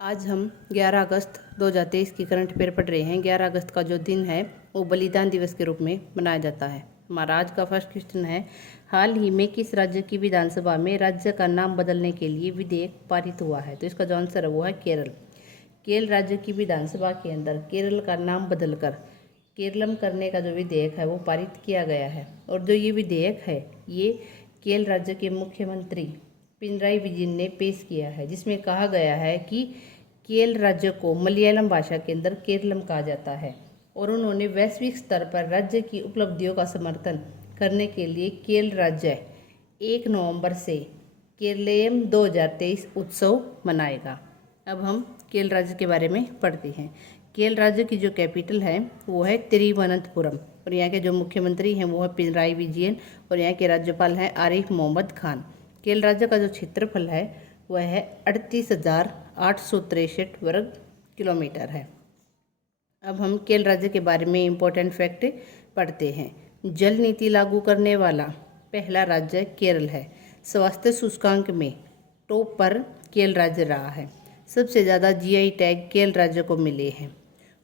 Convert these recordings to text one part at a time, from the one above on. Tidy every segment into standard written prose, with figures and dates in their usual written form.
आज हम 11 अगस्त 2023 की करंट अफेयर पढ़ रहे हैं। 11 अगस्त का जो दिन है वो बलिदान दिवस के रूप में मनाया जाता है। हमारा आज का फर्स्ट क्वेश्चन है, हाल ही में किस राज्य की विधानसभा में राज्य का नाम बदलने के लिए विधेयक पारित हुआ है? तो इसका जो आंसर है वो है केरल। केरल राज्य की विधानसभा के अंदर केरल का नाम बदलकर केरलम करने का जो विधेयक है वो पारित किया गया है। और जो ये विधेयक है ये केरल राज्य के मुख्यमंत्री पिनराई विजयन ने पेश किया है, जिसमें कहा गया है कि केरल राज्य को मलयालम भाषा के अंदर केरलम कहा जाता है। और उन्होंने वैश्विक स्तर पर राज्य की उपलब्धियों का समर्थन करने के लिए केरल राज्य 1 नवंबर से केरलम 2023 उत्सव मनाएगा। अब हम केरल राज्य के बारे में पढ़ते हैं। केरल राज्य की जो कैपिटल है वो है तिरुवनंतपुरम और यहाँ के जो मुख्यमंत्री हैं वो है पिनराई विजयन और यहाँ के राज्यपाल हैं आरिफ मोहम्मद खान। केरल राज्य का जो क्षेत्रफल है वह है 38,863 वर्ग किलोमीटर है। अब हम केरल राज्य के बारे में इम्पोर्टेंट फैक्ट पढ़ते हैं। जल नीति लागू करने वाला पहला राज्य केरल है। स्वास्थ्य सूचकांक में टॉप पर केरल राज्य रहा है। सबसे ज़्यादा जीआई टैग केरल राज्य को मिले हैं।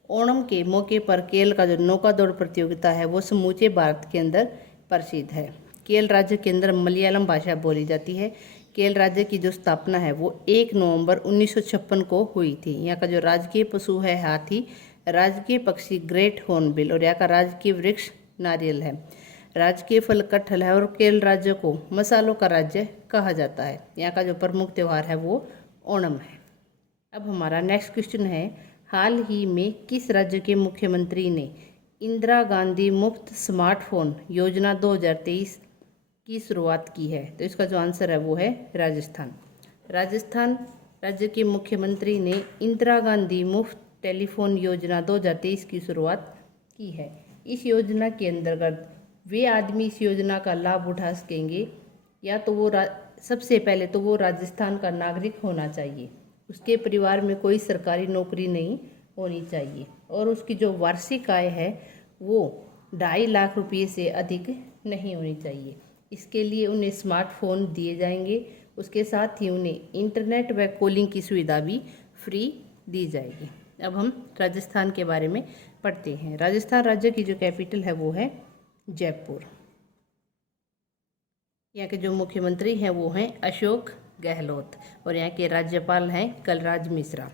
ओणम के मौके पर केरल का जो नौका दौड़ प्रतियोगिता है वो समूचे भारत के अंदर प्रसिद्ध है। केरल राज्य के अंदर मलयालम भाषा बोली जाती है। केरल राज्य की जो स्थापना है वो 1 नवंबर 1956 को हुई थी। यहाँ का जो राजकीय पशु है हाथी, राजकीय पक्षी ग्रेट हॉर्नबिल और यहाँ का राजकीय वृक्ष नारियल है। राजकीय फल कटहल है और केरल राज्य को मसालों का राज्य कहा जाता है। यहाँ का जो प्रमुख त्यौहार है वो ओणम है। अब हमारा नेक्स्ट क्वेश्चन है, हाल ही में किस राज्य के मुख्यमंत्री ने इंदिरा गांधी मुफ्त स्मार्टफोन योजना 2023 की शुरुआत की है? तो इसका जो आंसर है वो है राजस्थान। राजस्थान राज्य के मुख्यमंत्री ने इंदिरा गांधी मुफ्त टेलीफोन योजना 2023 की शुरुआत की है। इस योजना के अंतर्गत वे आदमी इस योजना का लाभ उठा सकेंगे या तो वो सबसे पहले तो वो राजस्थान का नागरिक होना चाहिए, उसके परिवार में कोई सरकारी नौकरी नहीं होनी चाहिए और उसकी जो वार्षिक आय है वो 2.5 लाख रुपये से अधिक नहीं होनी चाहिए। इसके लिए उन्हें स्मार्टफोन दिए जाएंगे। उसके साथ ही उन्हें इंटरनेट व कॉलिंग की सुविधा भी फ्री दी जाएगी। अब हम राजस्थान के बारे में पढ़ते हैं। राजस्थान राज्य की जो कैपिटल है वो है जयपुर। यहाँ के जो मुख्यमंत्री हैं वो हैं अशोक गहलोत और यहाँ के राज्यपाल हैं कलराज मिश्रा।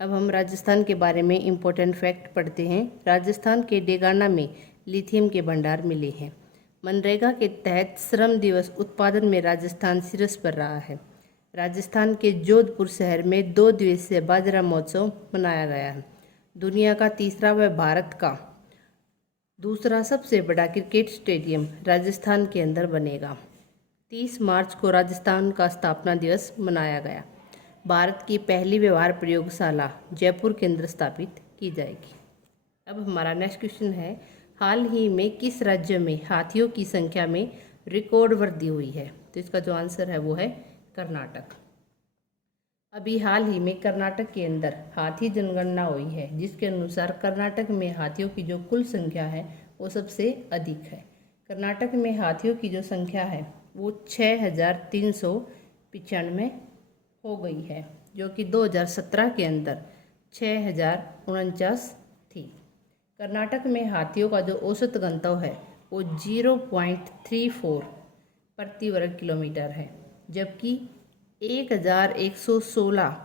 अब हम राजस्थान के बारे में इम्पोर्टेंट फैक्ट पढ़ते हैं। राजस्थान के डेगाना में लिथियम के भंडार मिले हैं। मनरेगा के तहत श्रम दिवस उत्पादन में राजस्थान शीर्ष पर रहा है। राजस्थान के जोधपुर शहर में 2 दिवसीय बाजरा महोत्सव मनाया गया है। दुनिया का तीसरा व भारत का दूसरा सबसे बड़ा क्रिकेट स्टेडियम राजस्थान के अंदर बनेगा। 30 मार्च को राजस्थान का स्थापना दिवस मनाया गया। भारत की पहली व्यवहार प्रयोगशाला जयपुर के अंदर स्थापित की जाएगी। अब हमारा नेक्स्ट क्वेश्चन है, हाल ही में किस राज्य में हाथियों की संख्या में रिकॉर्ड वृद्धि हुई है? तो इसका जो आंसर है वो है कर्नाटक। अभी हाल ही में कर्नाटक के अंदर हाथी जनगणना हुई है, जिसके अनुसार कर्नाटक में हाथियों की जो कुल संख्या है वो सबसे अधिक है। कर्नाटक में हाथियों की जो संख्या है वो 6,395 हो गई है, जो कि 2017 के अंदर 6,049 थी। कर्नाटक में हाथियों का जो औसत घनत्व है वो 0.34 प्रति वर्ग किलोमीटर है, जबकि 1,116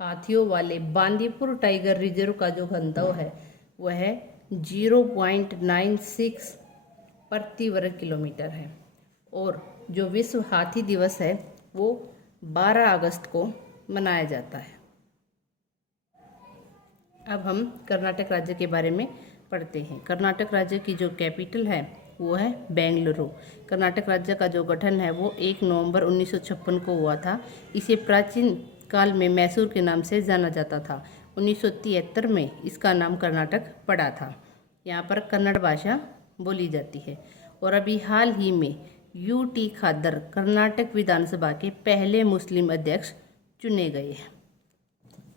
हाथियों वाले बांदीपुर टाइगर रिजर्व का जो घनत्व है वह 0.96 प्रति वर्ग किलोमीटर है। और जो विश्व हाथी दिवस है वो 12 अगस्त को मनाया जाता है। अब हम कर्नाटक राज्य के बारे में पढ़ते हैं। कर्नाटक राज्य की जो कैपिटल है वो है बेंगलुरु। कर्नाटक राज्य का जो गठन है वो 1 नवंबर 1956 को हुआ था। इसे प्राचीन काल में मैसूर के नाम से जाना जाता था। 1973 में इसका नाम कर्नाटक पड़ा था। यहाँ पर कन्नड़ भाषा बोली जाती है। और अभी हाल ही में यूटी खादर कर्नाटक विधानसभा के पहले मुस्लिम अध्यक्ष चुने गए हैं।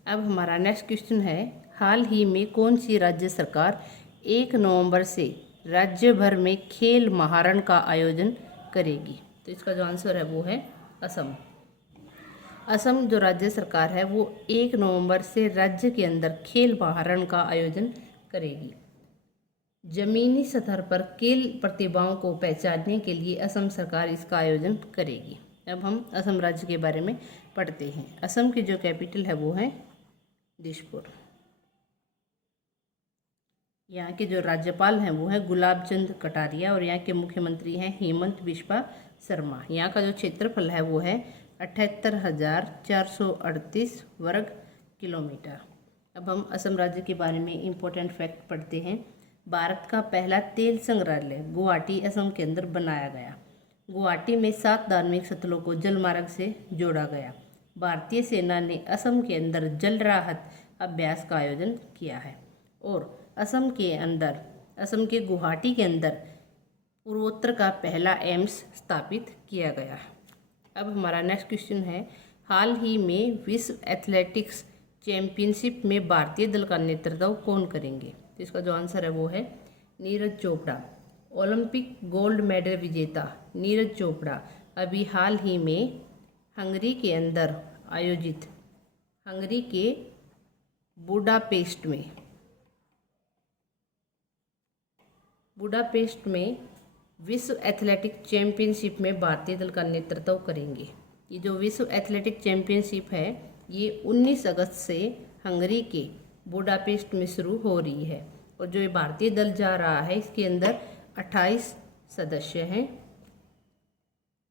अब हमारा नेक्स्ट क्वेश्चन है, हाल ही में कौन सी राज्य सरकार 1 नवंबर से राज्य भर में खेल महारण का आयोजन करेगी? तो इसका जो आंसर है वो है असम। असम जो राज्य सरकार है वो 1 नवंबर से राज्य के अंदर खेल महारण का आयोजन करेगी। जमीनी सतह पर खेल प्रतिभाओं को पहचानने के लिए असम सरकार इसका आयोजन करेगी। अब हम असम राज्य के बारे में पढ़ते हैं। असम की जो कैपिटल है वो है दिसपुर। यहाँ के जो राज्यपाल हैं वो है गुलाब चंद कटारिया और यहाँ के मुख्यमंत्री हैं हेमंत बिस्वा शर्मा। यहाँ का जो क्षेत्रफल है वो है 78,438 वर्ग किलोमीटर। अब हम असम राज्य के बारे में इम्पोर्टेंट फैक्ट पढ़ते हैं। भारत का पहला तेल संग्रहालय गुवाहाटी असम के अंदर बनाया गया। गुवाहाटी में 7 धार्मिक स्थलों को जल मार्ग से जोड़ा गया। भारतीय सेना ने असम के अंदर जल राहत अभ्यास का आयोजन किया है और असम के गुवाहाटी के अंदर पूर्वोत्तर का पहला एम्स स्थापित किया गया। अब हमारा नेक्स्ट क्वेश्चन है, हाल ही में विश्व एथलेटिक्स चैंपियनशिप में भारतीय दल का नेतृत्व कौन करेंगे? तो इसका जो आंसर है वो है Neeraj Chopra. Olympic gold medal विजेता नीरज चोपड़ा अभी हाल ही में हंगरी के अंदर आयोजित हंगरी के बुडापेस्ट में विश्व एथलेटिक चैंपियनशिप में भारतीय दल का नेतृत्व करेंगे। ये जो विश्व एथलेटिक चैंपियनशिप है ये 19 अगस्त से हंगरी के बुडापेस्ट में शुरू हो रही है और जो ये भारतीय दल जा रहा है इसके अंदर 28 सदस्य हैं।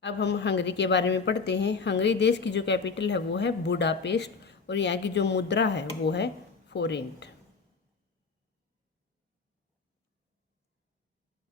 अब हम हंगरी के बारे में पढ़ते हैं। हंगरी देश की जो कैपिटल है वो है बुडापेस्ट और यहाँ की जो मुद्रा है वो है फोरेंट।